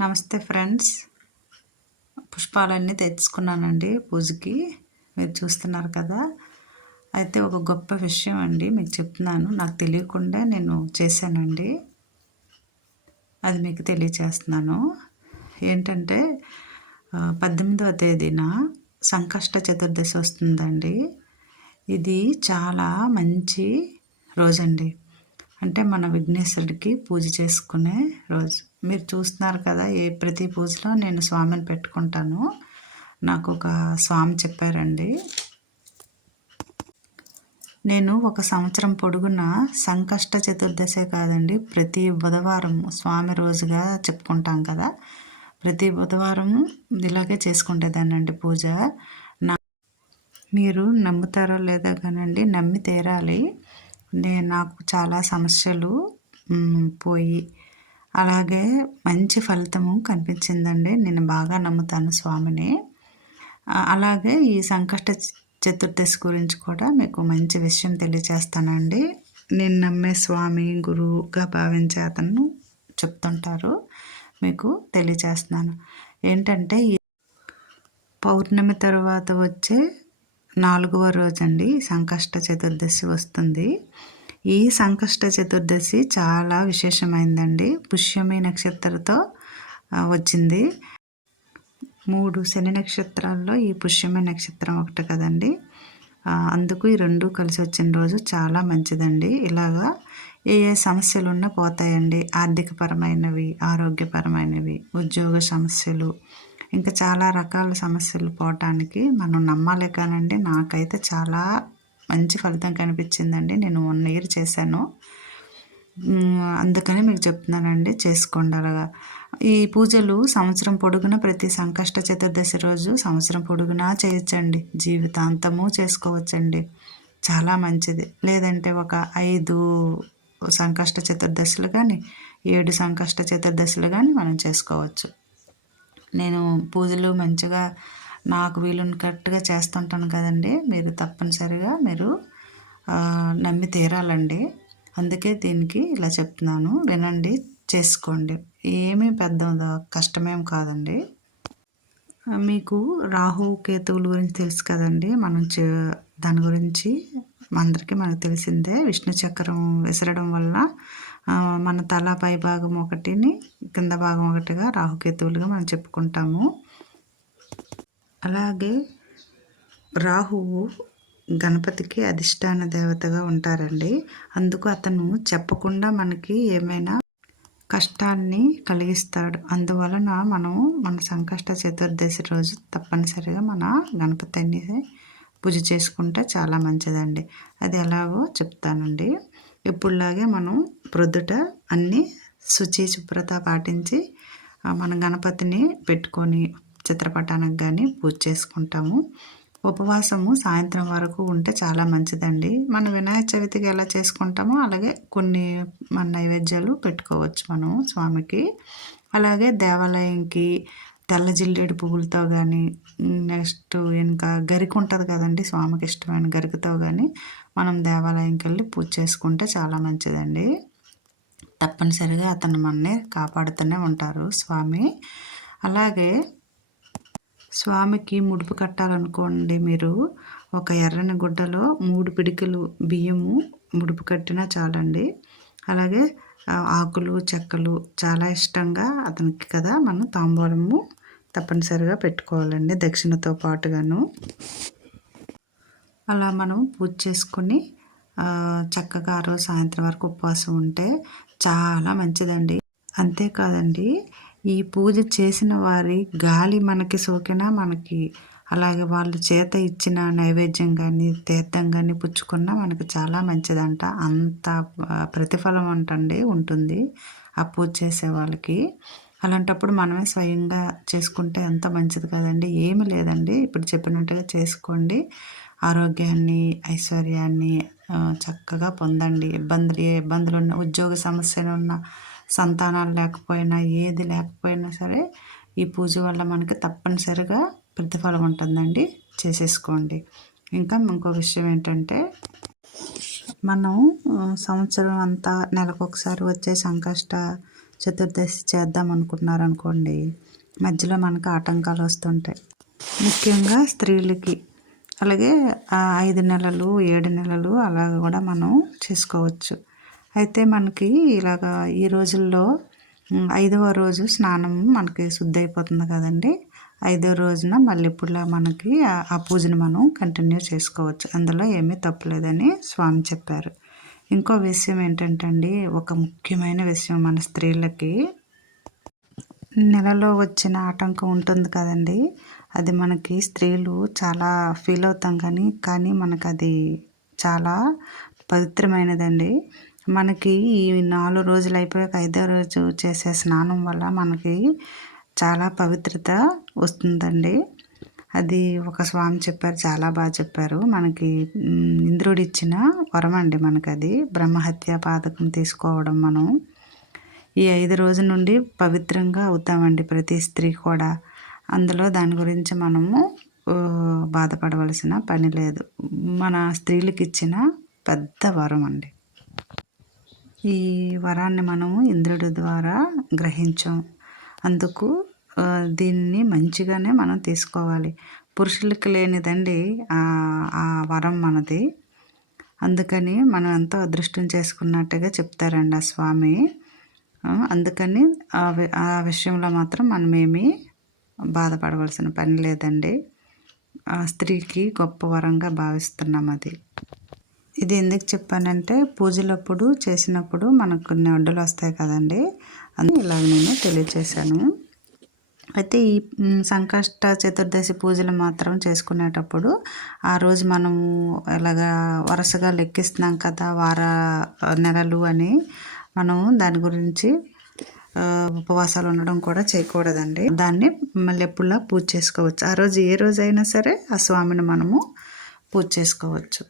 నమస్తే ఫ్రెండ్స్. పుష్పాలన్నీ తెచ్చుకున్నానండి పూజకి. మీరు చూస్తున్నారు కదా. అయితే ఒక గొప్ప విషయం అండి మీకు చెప్తున్నాను. నాకు తెలియకుండా నేను చేశానండి. అది మీకు తెలియచేస్తున్నాను. ఏంటంటే పద్దెనిమిదవ తేదీన సంకష్ట చతుర్దశి వస్తుందండి. ఇది చాలా మంచి రోజండి. అంటే మన విఘ్నేశ్వరుడికి పూజ చేసుకునే రోజు. మీరు చూస్తున్నారు కదా ఏ ప్రతి పూజలో నేను స్వామిని పెట్టుకుంటాను. నాకు ఒక స్వామి చెప్పారండి. నేను ఒక సంవత్సరం పొడుగున సంకష్ట చతుర్దశే కాదండి ప్రతి బుధవారం స్వామి రోజుగా చెప్పుకుంటాం కదా. ప్రతి బుధవారం ఇలాగే చేసుకుంటేదానండి పూజ. నా మీరు నమ్ముతారో లేదో కానండి నమ్మి తీరాలి. నేను నాకు చాలా సమస్యలు పోయి. అలాగే మంచి ఫలితము కనిపించిందండి. నేను బాగా నమ్ముతాను స్వామిని. అలాగే ఈ సంకష్ట చతుర్దశి గురించి కూడా మీకు మంచి విషయం తెలియజేస్తానండి. నేను నమ్మే స్వామి గురువుగా భావించే అతను చెప్తుంటారు. మీకు తెలియజేస్తున్నాను. ఏంటంటే ఈ పౌర్ణమి తర్వాత వచ్చే నాలుగవ రోజండి సంకష్ట చతుర్దశి వస్తుంది. ఈ సంకష్ట చతుర్దశి చాలా విశేషమైందండి. పుష్యమి నక్షత్రంతో వచ్చింది. మూడు శని నక్షత్రాల్లో ఈ పుష్యమి నక్షత్రం ఒకటి కదండి. అందుకు ఈ రెండు కలిసి వచ్చిన రోజు చాలా మంచిదండి. ఇలాగా ఏ ఏ సమస్యలు ఉన్నా పోతాయండి. ఆర్థికపరమైనవి ఆరోగ్యపరమైనవి ఉద్యోగ సమస్యలు ఇంకా చాలా రకాల సమస్యలు పోవటానికి మనం నమ్మాలి కానండి. నాకైతే చాలా మంచి ఫలితం కనిపించిందండి. నేను వన్ ఇయర్ చేశాను. అందుకని మీకు చెప్తున్నానండి చేసుకోండి అలాగా. ఈ పూజలు సంవత్సరం పొడుగున ప్రతి సంకష్ట చతుర్దశి రోజు సంవత్సరం పొడుగునా చేయొచ్చండి. జీవితాంతము చేసుకోవచ్చండి. చాలా మంచిది. లేదంటే ఒక ఐదు సంకష్ట చతుర్దశులు కానీ ఏడు సంకష్ట చతుర్దశులు కానీ మనం చేసుకోవచ్చు. నేను పూజలు మంచిగా నాకు వీలుని కరెక్ట్గా చేస్తుంటాను కదండి. మీరు తప్పనిసరిగా మీరు నమ్మి తీరాలండి. అందుకే దీనికి ఇలా చెప్తున్నాను. వినండి చేసుకోండి. ఏమీ పెద్ద కష్టమేం కాదండి. మీకు రాహు కేతువుల గురించి తెలుసు కదండి. మనం దాని గురించి అందరికీ మనకు తెలిసిందే. విష్ణు చక్రం విసరడం వల్ల మన తల పై భాగం ఒకటిని కింద భాగం ఒకటిగా రాహుకేతువులుగా మనం చెప్పుకుంటాము. అలాగే రాహువు గణపతికి అధిష్టాన దేవతగా ఉంటారండి. అందుకు అతను చెప్పకుండా మనకి ఏమైనా కష్టాన్ని కలిగిస్తాడు. అందువలన మనం మన సంకష్ట చతుర్దశి రోజు తప్పనిసరిగా మన గణపతిని పూజ చేసుకుంటే చాలా మంచిదండి. అది ఎలాగో చెప్తానండి. ఎప్పుడులాగే మనం ప్రొద్దుట అన్నీ శుచి శుభ్రత పాటించి మన గణపతిని పెట్టుకొని చిత్రపటానికి కానీ పూజ చేసుకుంటాము. ఉపవాసము సాయంత్రం వరకు ఉంటే చాలా మంచిదండి. మన వినాయక చవితికి ఎలా చేసుకుంటామో అలాగే కొన్ని మన నైవేద్యాలు పెట్టుకోవచ్చు మనం స్వామికి. అలాగే దేవాలయంకి తెల్ల జిల్లేడు పువ్వులతో కానీ నెక్స్ట్ ఇంకా గరిక ఉంటుంది కదండి స్వామికి ఇష్టమైన గరికతో కానీ మనం దేవాలయంకి వెళ్ళి పూజ చేసుకుంటే చాలా మంచిదండి. తప్పనిసరిగా అతను మనని కాపాడుతూనే ఉంటారు స్వామి. అలాగే స్వామికి ముడుపు కట్టాలనుకోండి మీరు ఒక ఎర్రని గుడ్డలో మూడు పిడికలు బియ్యము ముడుపు కట్టినా చాలండి. అలాగే ఆకులు చెక్కలు చాలా ఇష్టంగా అతనికి కదా మనం తాంబూలము తప్పనిసరిగా పెట్టుకోవాలండి దక్షిణతో పాటుగాను. అలా మనం పూజ చేసుకుని చక్కగా ఆ రోజు సాయంత్రం వరకు ఉపవాసం ఉంటే చాలా మంచిదండి. అంతేకాదండి ఈ పూజ చేసిన వారి గాలి మనకి సోకినా మనకి అలాగే వాళ్ళ చేత ఇచ్చిన నైవేద్యం కానీ తీర్థం కానీ పుచ్చుకున్నా మనకి చాలా మంచిదంట. అంత ప్రతిఫలం అంటండి ఉంటుంది ఆ పూజ చేసే వాళ్ళకి. అలాంటప్పుడు మనమే స్వయంగా చేసుకుంటే ఎంత మంచిది కదండి. ఏమి లేదండి. ఇప్పుడు చెప్పినట్టుగా చేసుకోండి. ఆరోగ్యాన్ని ఐశ్వర్యాన్ని చక్కగా పొందండి. ఇబ్బందులు ఏ ఇబ్బందులు ఉన్న ఉద్యోగ సమస్యలు ఉన్న సంతానాలు లేకపోయినా ఏది లేకపోయినా సరే ఈ పూజ వల్ల మనకి తప్పనిసరిగా ప్రతిఫలం ఉంటుందండి. చేసేసుకోండి. ఇంకా ఇంకో విషయం ఏంటంటే మనం సంవత్సరం అంతా నెలకొకసారి వచ్చే సంకష్ట చతుర్దశి చేద్దాం అనుకున్నారనుకోండి మధ్యలో మనకు ఆటంకాలు వస్తుంటాయి. ముఖ్యంగా స్త్రీలకి అలాగే ఐదు నెలలు ఏడు నెలలు అలా కూడా మనం చేసుకోవచ్చు. అయితే మనకి ఇలాగా ఈ రోజుల్లో ఐదవ రోజు స్నానం మనకి శుద్ధి అయిపోతుంది కదండి. ఐదో రోజున మళ్ళీ ఇప్పుడులా మనకి ఆ పూజను మనం కంటిన్యూ చేసుకోవచ్చు. అందులో ఏమీ తప్పలేదని స్వామి చెప్పారు. ఇంకో విషయం ఏంటంటే అండి ఒక ముఖ్యమైన విషయం మన స్త్రీలకి. నెలలో వచ్చిన ఆటంకం ఉంటుంది కదండి. అది మనకి స్త్రీలు చాలా ఫీల్ అవుతాం కానీ కానీ మనకు అది చాలా పవిత్రమైనదండి. మనకి ఈ నాలుగు రోజులు అయిపోయాక ఐదో రోజు చేసే స్నానం వల్ల మనకి చాలా పవిత్రత వస్తుందండి. అది ఒక స్వామి చెప్పారు చాలా బాగా చెప్పారు. మనకి ఇంద్రుడు ఇచ్చిన వరం అండి మనకి అది బ్రహ్మహత్య పాతకం తీసుకోవడం మనం. ఈ ఐదు రోజుల నుండి పవిత్రంగా అవుతామండి ప్రతి స్త్రీ కూడా. అందులో దాని గురించి మనము బాధపడవలసిన పని లేదు. మన స్త్రీలకు ఇచ్చిన పెద్ద వరం అండి. ఈ వరాన్ని మనము ఇంద్రుడి ద్వారా గ్రహించాం. అందుకు దీన్ని మంచిగానే మనం తీసుకోవాలి. పురుషులకి లేనిదండి ఆ వరం మనది. అందుకని మనం ఎంతో అదృష్టం చేసుకున్నట్టుగా చెప్తారండి ఆ స్వామి. అందుకని ఆ విషయంలో మాత్రం మనమేమి బాధపడవలసిన పని లేదండి. ఆ స్త్రీకి గొప్ప వరంగా భావిస్తున్నాం అది. ఇది ఎందుకు చెప్పానంటే పూజలప్పుడు చేసినప్పుడు మనకు కొన్ని అడ్డులు వస్తాయి కదండి. అని ఇలాగ నేను తెలియచేశాను. అయితే ఈ సంకష్ట చతుర్దశి పూజలు మాత్రం చేసుకునేటప్పుడు ఆ రోజు మనము ఇలాగా వరుసగా లెక్కిస్తున్నాం కదా వార నెలలు అని మనం దాని గురించి ఉపవాసాలు ఉండడం కూడా చేయకూడదండి. దాన్ని మళ్ళీ ఎప్పుడులా పూజ చేసుకోవచ్చు. ఆ రోజు ఏ రోజు అయినా సరే ఆ స్వామిని మనము పూజ చేసుకోవచ్చు.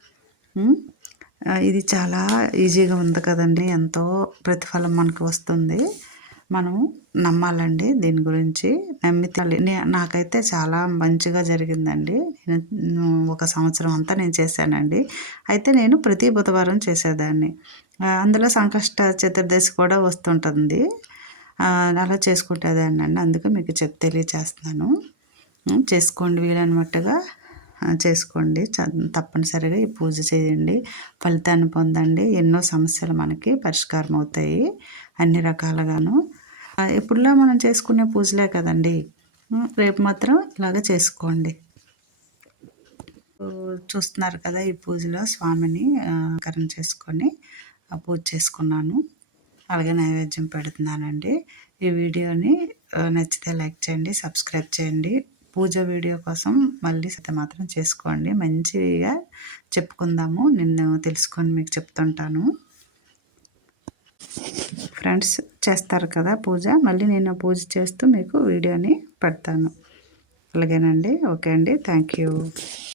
ఇది చాలా ఈజీగా ఉంది కదండి. ఎంతో ప్రతిఫలం మనకు వస్తుంది. మనం నమ్మాలండి దీని గురించి. నమ్మితే నాకైతే చాలా మంచిగా జరిగిందండి. నేను ఒక సంవత్సరం అంతా నేను చేశానండి. అయితే నేను ప్రతి బుధవారం చేసేదాన్ని. అందులో సంకష్ట చతుర్దశి కూడా వస్తుంటుంది. అలా చేసుకుంటేదాన్ని అండి అందుకే మీకు చెప్ తెలియచేస్తున్నాను. చేసుకోండి వీలన్నమాటగా చేసుకోండి. తప్పనిసరిగా ఈ పూజ చేయండి. ఫలితాన్ని పొందండి. ఎన్నో సమస్యలు మనకి పరిష్కారం అవుతాయి. అన్ని రకాలుగాను. ఎప్పుడులా మనం చేసుకునే పూజలే కదండి. రేపు మాత్రం ఇలాగ చేసుకోండి. చూస్తున్నారు కదా ఈ పూజలో స్వామిని కరణ చేసుకొని పూజ చేసుకున్నాను. అలాగే నైవేద్యం పెడుతున్నానండి. ఈ వీడియోని నచ్చితే లైక్ చేయండి సబ్స్క్రైబ్ చేయండి. పూజ వీడియో కోసం మళ్ళీ సత మాత్రం చేసుకోండి. మంచిగా చెప్పుకుందాము. నిన్ను తెలుసుకొని మీకు చెప్తుంటాను. ఫ్రెండ్స్ చేస్తారు కదా పూజ? మళ్ళీ నేను పూజ చేస్తూ మీకు వీడియోని పెడతాను. అలాగేనండి. ఓకే అండి. Thank you.